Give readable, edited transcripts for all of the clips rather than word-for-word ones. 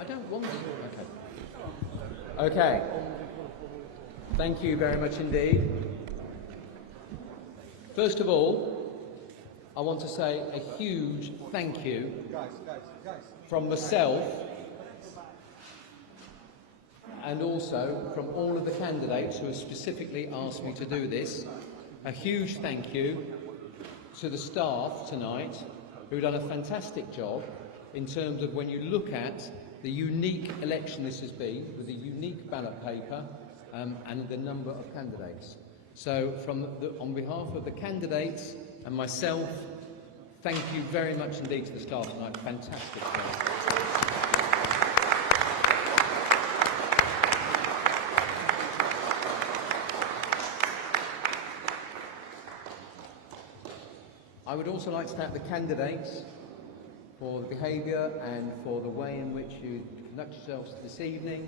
I don't want to. Okay. Okay. Thank you very much indeed. First of all, I want to say a huge thank you from myself and also from all of the candidates who have specifically asked me to do this. A huge thank you to the staff tonight who've done a fantastic job in terms of when you look at the unique election this has been, with a unique ballot paper and the number of candidates. So on behalf of the candidates and myself, thank you very much indeed to the staff tonight. Fantastic job. I would also like to thank the candidates for the behaviour and for the way in which you conduct yourselves this evening,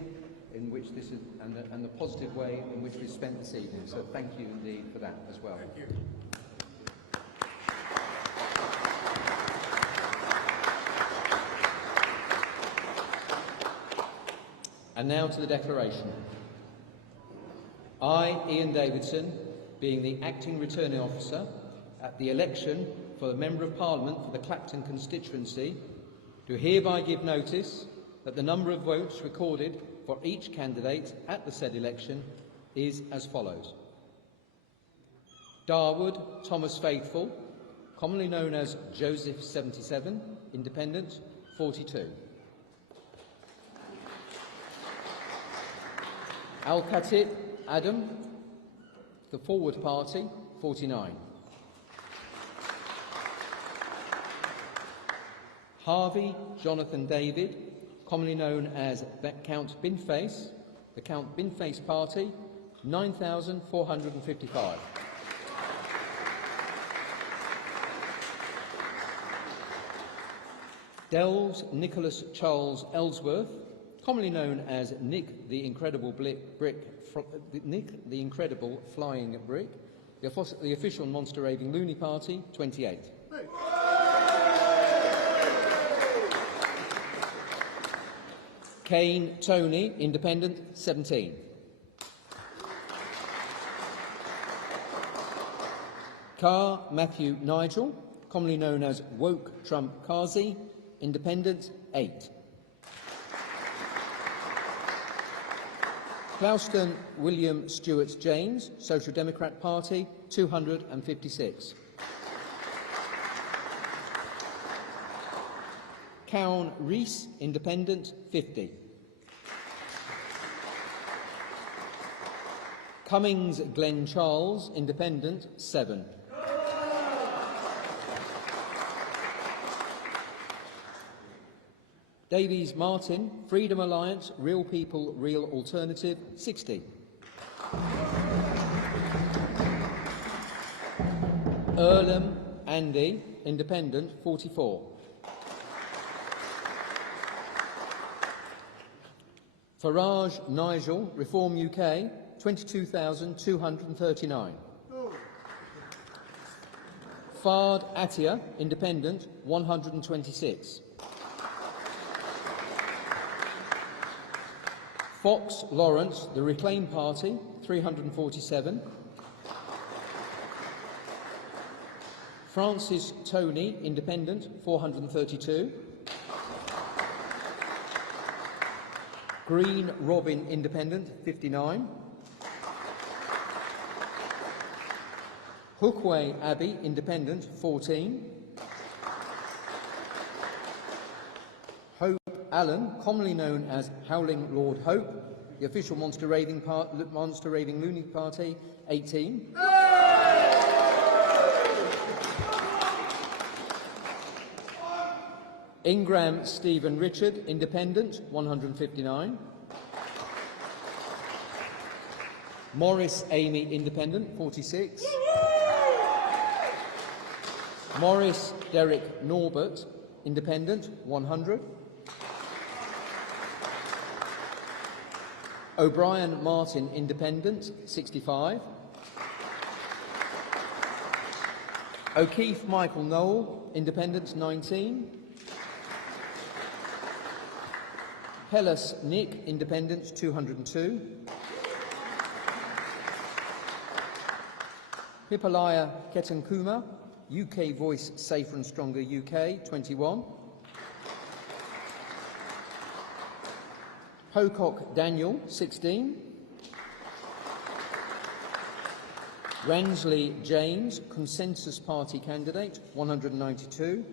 in which this is, and the positive way in which we spent this evening. So thank you indeed for that as well. Thank you. And now to the declaration. I, Ian Davidson, being the acting returning officer at the election for the Member of Parliament for the Clacton constituency, do hereby give notice that the number of votes recorded for each candidate at the said election is as follows. Darwood Thomas Faithful, commonly known as Joseph 77, Independent, 42. Al-Khatib Adam, the Forward Party, 49. Harvey Jonathan David, commonly known as Count Binface, the Count Binface Party, 9,455. Delves Nicholas Charles Ellsworth, commonly known as Nick the Incredible Nick the Incredible Flying Brick, the official Monster Raving Loony Party, 28. Kane Tony, Independent, 17. Carr Matthew Nigel, commonly known as Woke Trump Kazi, Independent, 8. Clouston William Stewart James, Social Democrat Party, 256. Cowan Rees, Independent, 50. Cummings Glenn Charles, Independent, 7. Davies Martin, Freedom Alliance, Real People, Real Alternative, 60. Earlham Andy, Independent, 44. Farage Nigel, Reform UK, 22,239. Fard Attia, Independent, 126. Fox Lawrence, the Reclaim Party, 347. Francis Tony, Independent, 432. Green Robin, Independent, 59. Hookway Abbey, Independent, 14. Hope Allen, commonly known as Howling Lord Hope, the official Monster Raving Loony Party, 18. Ingram Stephen Richard, Independent, 159. Morris Amy, Independent, 46. Morris Derek Norbert, Independent, 100. O'Brien Martin, Independent, 65. O'Keefe Michael Noel, Independent, 19. Pellis Nick, Independent, 202. Hippalaya Ketankuma, UK Voice Safer and Stronger UK, 21. Pocock Daniel, 16. Ransley James, Consensus Party candidate, 192.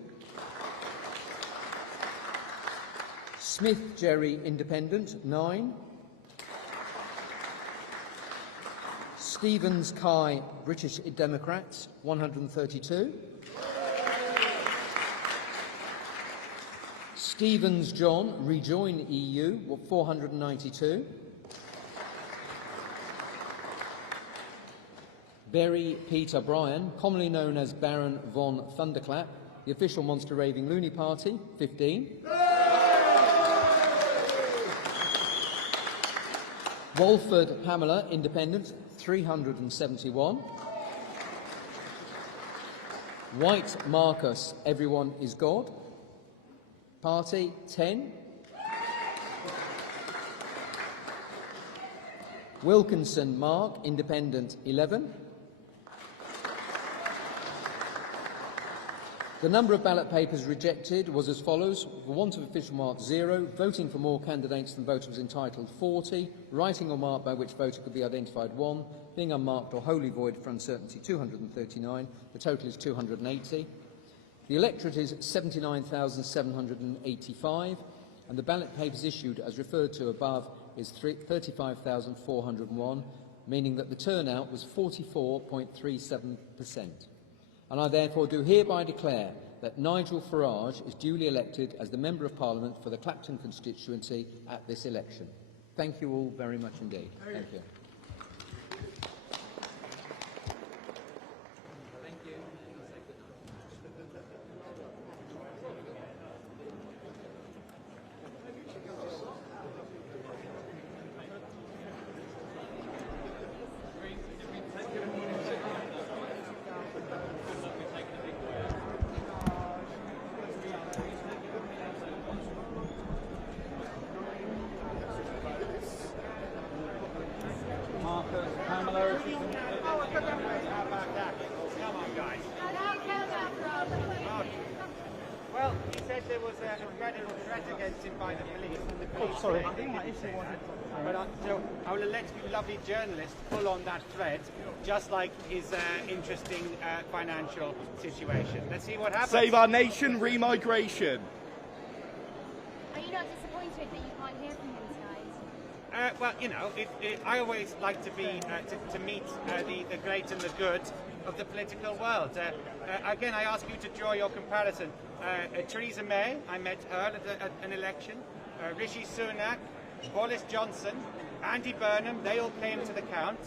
Smith Jerry, Independent, 9. Stevens Kai, British Democrats, 132. Stevens John, Rejoin EU, 492. Berry Peter Bryan, commonly known as Baron von Thunderclap, the official Monster Raving Loony Party, 15. Walford Pamela, Independent, 371. White Marcus, Everyone is God, Party, 10. Wilkinson Mark, Independent, 11. The number of ballot papers rejected was as follows: for want of official mark 0, voting for more candidates than voter was entitled 40, writing or mark by which voter could be identified 1, being unmarked or wholly void for uncertainty 239, the total is 280. The electorate is 79,785 and the ballot papers issued as referred to above is 35,401, meaning that the turnout was 44.37%. And I therefore do hereby declare that Nigel Farage is duly elected as the Member of Parliament for the Clacton constituency at this election. Thank you all very much indeed. Thank you. Well, he said there was a credible threat against him by the police, and the police sorry. But so I will let you lovely journalists pull on that thread, just like his interesting financial situation. Let's see what happens. Save our nation, remigration. Are you not disappointed that you can't hear from him tonight? Well, you know, I always like to be to meet the great and the good of the political world. Again, I ask you to draw your comparison. Theresa May, I met her at an election. Rishi Sunak, Boris Johnson, Andy Burnham, they all came to the count.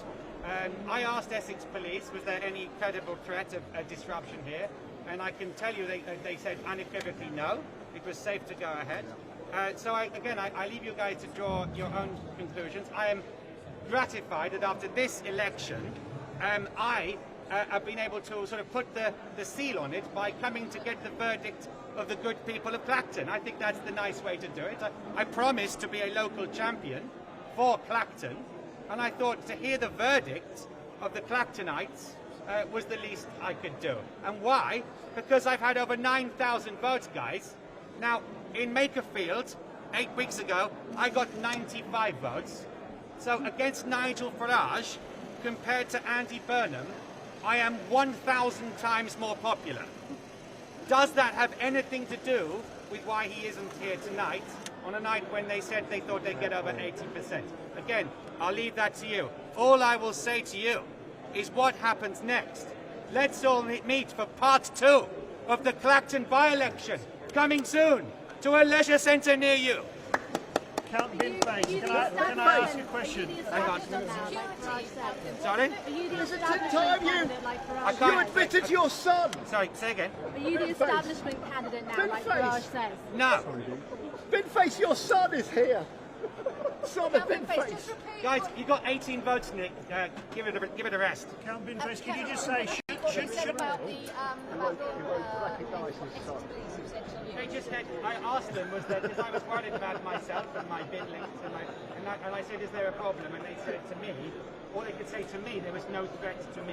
I asked Essex Police, was there any credible threat of disruption here? And I can tell you they said unequivocally no, it was safe to go ahead. So I leave you guys to draw your own conclusions. I am gratified that after this election, I have been able to sort of put the seal on it by coming to get the verdict of the good people of Clacton. I think that's the nice way to do it. I promised to be a local champion for Clacton, and I thought to hear the verdict of the Clactonites was the least I could do. And why? Because I've had over 9,000 votes, guys. Now, in Makerfield, 8 weeks ago, I got 95 votes. So against Nigel Farage, compared to Andy Burnham, I am 1,000 times more popular. Does that have anything to do with why he isn't here tonight, on a night when they said they thought they'd get over 80%? Again, I'll leave that to you. All I will say to you is what happens next. Let's all meet for part 2 of the Clacton by-election, coming soon to a leisure centre near you. Count Binface, can I ask a question? Hang on. Sorry? Is it time you admitted your son? Sorry, say again. Are you the establishment candidate now, like Farage says? No. Binface, your son is here. Son of Binface. Guys, you got 18 votes, Nick. Give it a rest. Count Binface, can you just say What you said about the Essex Police, who said to you? They just said, I asked them was that because I was worried about myself and my bidlings, and I said, is there a problem? And they said to me, or they could say to me, there was no threat to me.